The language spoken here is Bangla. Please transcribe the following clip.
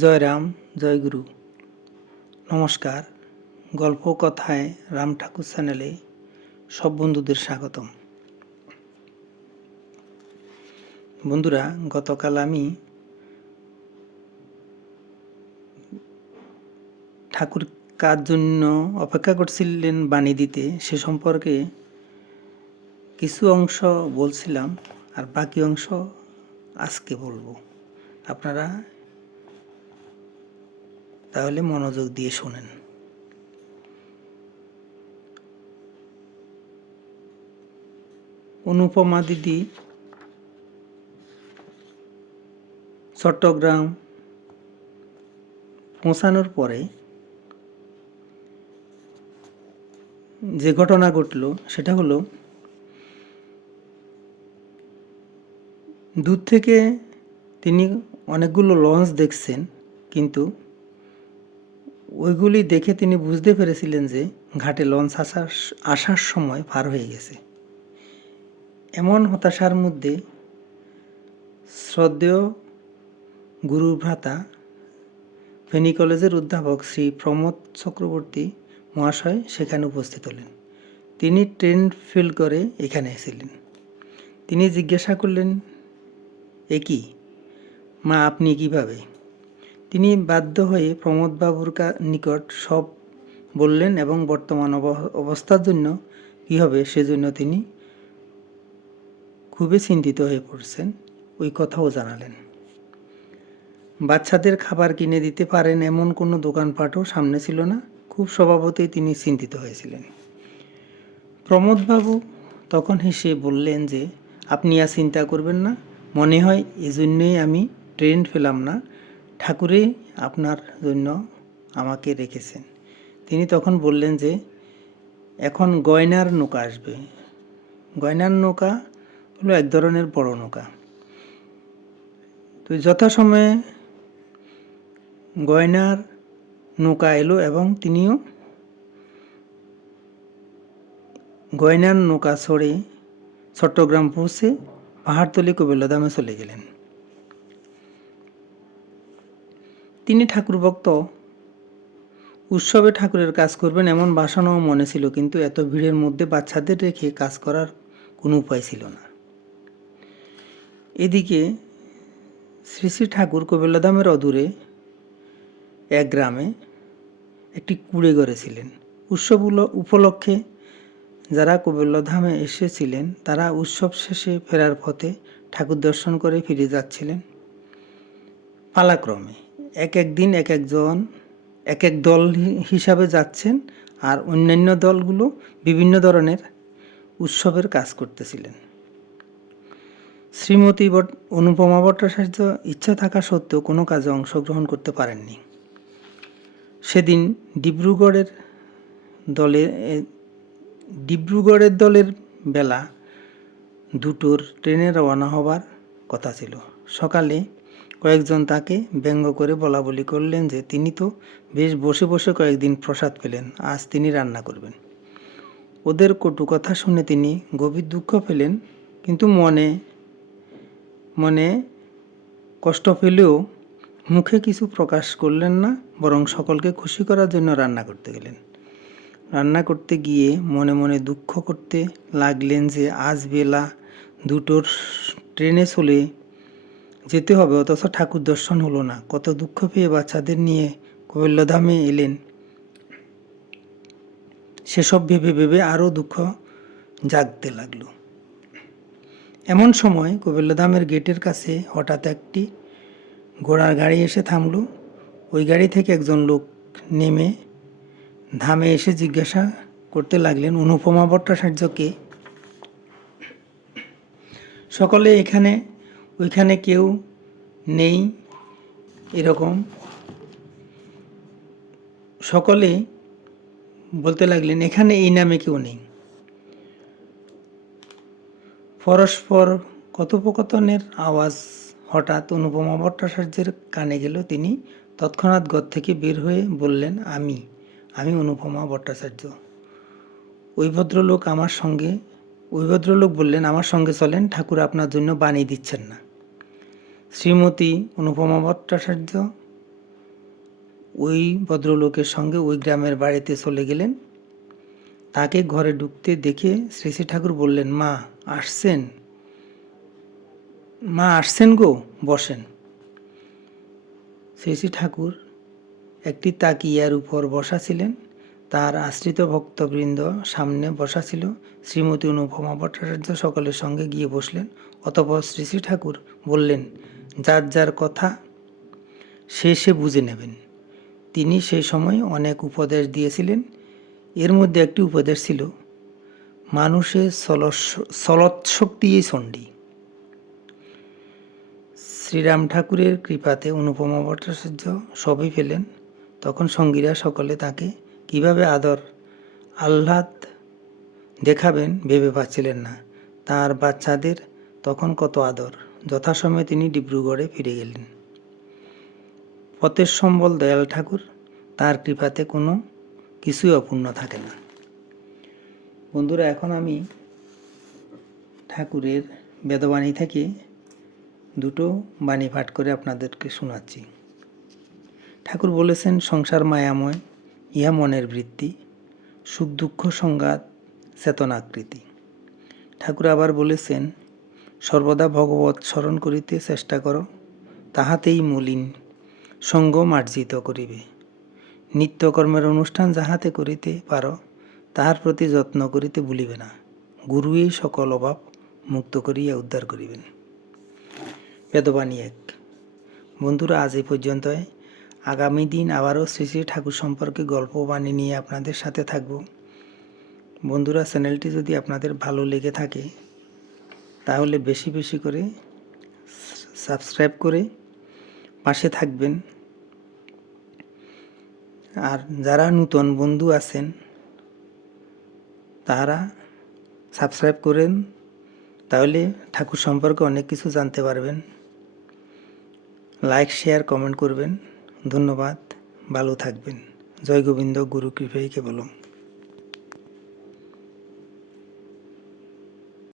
জয় রাম, জয় গুরু। নমস্কার। গল্প কথায় রাম ঠাকুর চ্যানেলে সব বন্ধুদের স্বাগতম। বন্ধুরা, গতকাল আমি ঠাকুর কার জন্য অপেক্ষা করছিলেন বাণী দিতে সে সম্পর্কে কিছু অংশ বলছিলাম, আর বাকি অংশ আজকে বলবো। আপনারা তাহলে মনোযোগ দিয়ে শোনেন। অনুপমা দিদি চট্টগ্রাম পৌঁছানোর পরে যে ঘটনা ঘটল সেটা হলো, দূর থেকে তিনি অনেকগুলো লঞ্চ দেখছেন, কিন্তু ওইগুলি দেখে তিনি বুঝতে পেরেছিলেন যে ঘাটে লঞ্চ আসার সময় পার হয়ে গেছে। এমন হতাশার মধ্যে শ্রদ্ধেয় গুরুর ভ্রাতা ফেনী কলেজের অধ্যাপক শ্রী প্রমোদ চক্রবর্তী মহাশয় সেখানে উপস্থিত হলেন। তিনি ট্রেন ফেল করে এখানে এসেছিলেন। তিনি জিজ্ঞাসা করলেন, এ কি মা, আপনি কিভাবে? তিনি বাধ্য হয়ে প্রমোদবাবুর নিকট সব বললেন এবং বর্তমান অবস্থার জন্য কী হবে সেজন্য তিনি খুবই চিন্তিত হয়ে পড়ছেন ওই কথাও জানালেন। বাচ্চাদের খাবার কিনে দিতে পারেন এমন কোনো দোকানপাটও সামনে ছিল না। খুব স্বভাবতই তিনি চিন্তিত হয়েছিলেন। প্রমোদবাবু তখন হেসে বললেন যে, আপনি আর চিন্তা করবেন না, মনে হয় এজন্যই আমি ট্রেন পেলাম না, ঠাকুরেই আপনার জন্য আমাকে রেখেছেন। তিনি তখন বললেন যে, এখন গয়নার নৌকা আসবে। গয়নার নৌকা হলো এক ধরনের বড় নৌকা। তো যথাসময়ে গয়নার নৌকা এলো এবং তিনিও গয়নার নৌকা ছড়ে চট্টগ্রাম পৌঁছে পাহাড়তলি কবিলধামে চলে গেলেন। তিনি ঠাকুর ভক্ত, উৎসবে ঠাকুরের কাজ করবেন এমন বাসনাও মনে ছিল, কিন্তু এত ভিড়ের মধ্যে বাচ্চাদের রেখে কাজ করার কোনো উপায় ছিল না। এদিকে শ্রী শ্রী ঠাকুর কবিলধামের অদূরে এক গ্রামে একটি কুঁড়ে গড়েছিলেন। উৎসব উপলক্ষে যারা কবিলধামে এসেছিলেন তারা উৎসব শেষে ফেরার পথে ঠাকুর দর্শন করে ফিরে যাচ্ছিলেন। পালাক্রমে এক এক দিন এক একজন এক এক দল হিসাবে যাচ্ছেন, আর অন্যান্য দলগুলো বিভিন্ন ধরনের উৎসবের কাজ করতেছিলেন। শ্রীমতী অনুপমা ভট্টাচার্য ইচ্ছা থাকা সত্ত্বেও কোনো কাজে অংশগ্রহণ করতে পারেননি। সেদিন ডিব্রুগড়ের দলের বেলা 2টোর ট্রেনে রওনা হবার কথা ছিল। সকালে কয়েকজন তাকে ব্যঙ্গ করে বলাবলি করলেন যে তিনি তো বেশ বসে বসে কয়েকদিন প্রসাদ পেলেন, আজ তিনি রান্না করবেন। ওদের কটু কথা শুনে তিনি গভীর দুঃখ পেলেন, কিন্তু মনে মনে কষ্ট পেলেও মুখে কিছু প্রকাশ করলেন না, বরং সকলকে খুশি করার জন্য রান্না করতে গেলেন। রান্না করতে গিয়ে মনে মনে দুঃখ করতে লাগলেন যে আজ বেলা 2টোর ট্রেনে চলে যেতে হবে, অথচ ঠাকুর দর্শন হলো না। কত দুঃখ পেয়ে বাচ্চাদের নিয়ে কবিলধামে এলেন, সেসব ভেবে ভেবে আরও দুঃখ জাগতে লাগলো। এমন সময় কবিলধামের গেটের কাছে হঠাৎ একটি ঘোড়ার গাড়ি এসে থামল। ওই গাড়ি থেকে একজন লোক নেমে ধামে এসে জিজ্ঞাসা করতে লাগলেন, অনুপমা ভট্টাচার্যকে? সকলে ওইখানে কেউ নেই এরকম সকলে বলতে লাগলেন, এখানে এই নামে কেউ নেই। পরস্পর কথোপকথনের আওয়াজ হঠাৎ অনুপমা ভট্টাচার্যের কানে গেল। তিনি তৎক্ষণাৎ ঘর থেকে বের হয়ে বললেন, আমি অনুপমা ভট্টাচার্য। ওই ভদ্রলোক বললেন, আমার সঙ্গে চলেন, ঠাকুর আপনার জন্য বাণী দিচ্ছেন না। শ্রীমতী অনুপমা ভট্টাচার্য ওই ভদ্রলোকের সঙ্গে ওই গ্রামের বাড়িতে চলে গেলেন। তাকে ঘরে ঢুকতে দেখে শ্রী শ্রী ঠাকুর বললেন, মা আসছেন গো, বসেন। শ্রী শ্রী ঠাকুর একটি তাকিয়ার উপর বসা ছিলেন। তার আশ্রিত ভক্তবৃন্দ সামনে বসা ছিল। শ্রীমতী অনুপমা ভট্টাচার্য সকলের সঙ্গে গিয়ে বসলেন। অতঃপর শ্রী শ্রী ঠাকুর বললেন, যার যার কথা সে বুঝে নেবেন। তিনি সেই সময় অনেক উপদেশ দিয়েছিলেন। এর মধ্যে একটি উপদেশ ছিল, মানুষের চলৎশক্তিই চণ্ডী। শ্রীরাম ঠাকুরের কৃপাতে অনুপমা ভট্টাচার্য সবই পেলেন। তখন সঙ্গীরা সকলে তাকে কিভাবে আদর আহ্লাদ দেখাবেন ভেবে পাচ্ছিলেন না। তার বাচ্চাদের তখন কত আদর। যথাসময়ে তিনি ডিব্রুগড়ে ফিরে গেলেন। পথের সম্বল দয়াল ঠাকুর, তার কৃপাতে কোনো কিছুই অপূর্ণ থাকে না। বন্ধুরা, এখন আমি ঠাকুরের বেদবাণী থেকে দুটো বাণী পাঠ করে আপনাদেরকে শোনাচ্ছি। ঠাকুর বলেছেন, সংসার মায়াময়, ইহা মনের বৃত্তি, সুখ দুঃখ সংঘাত চেতনাকৃতি। ঠাকুর আবার বলেছেন, সর্বদা ভগবৎ স্মরণ করিতে চেষ্টা করো, তাহাতেই মলিন সঙ্গ মার্জিত করিবে। নিত্যকর্মের অনুষ্ঠান যাহাতে করিতে পারো, তাহার প্রতি যত্ন করিতে ভুলিবে না। গুরুই সকল অভাব মুক্ত করিয়া উদ্ধার করিবেন। বেদবাণী 1। বন্ধুরা, আজ এই পর্যন্তই। আগামী দিন আবারও শ্রী শ্রী ঠাকুর সম্পর্কে গল্প বাণী নিয়ে আপনাদের সাথে থাকব। বন্ধুরা, চ্যানেলটি যদি আপনাদের ভালো লেগে থাকে তাহলে বেশি বেশি করে সাবস্ক্রাইব করে পাশে থাকবেন। আর যারা নূতন বন্ধু আছেন তারা সাবস্ক্রাইব করেন, তাহলে ঠাকুর সম্পর্কে অনেক কিছু জানতে পারবেন। লাইক, শেয়ার, কমেন্ট করবেন। ধন্যবাদ, ভালো থাকবেন। জয় গোবিন্দ, গুরু কৃপাই কেবলম।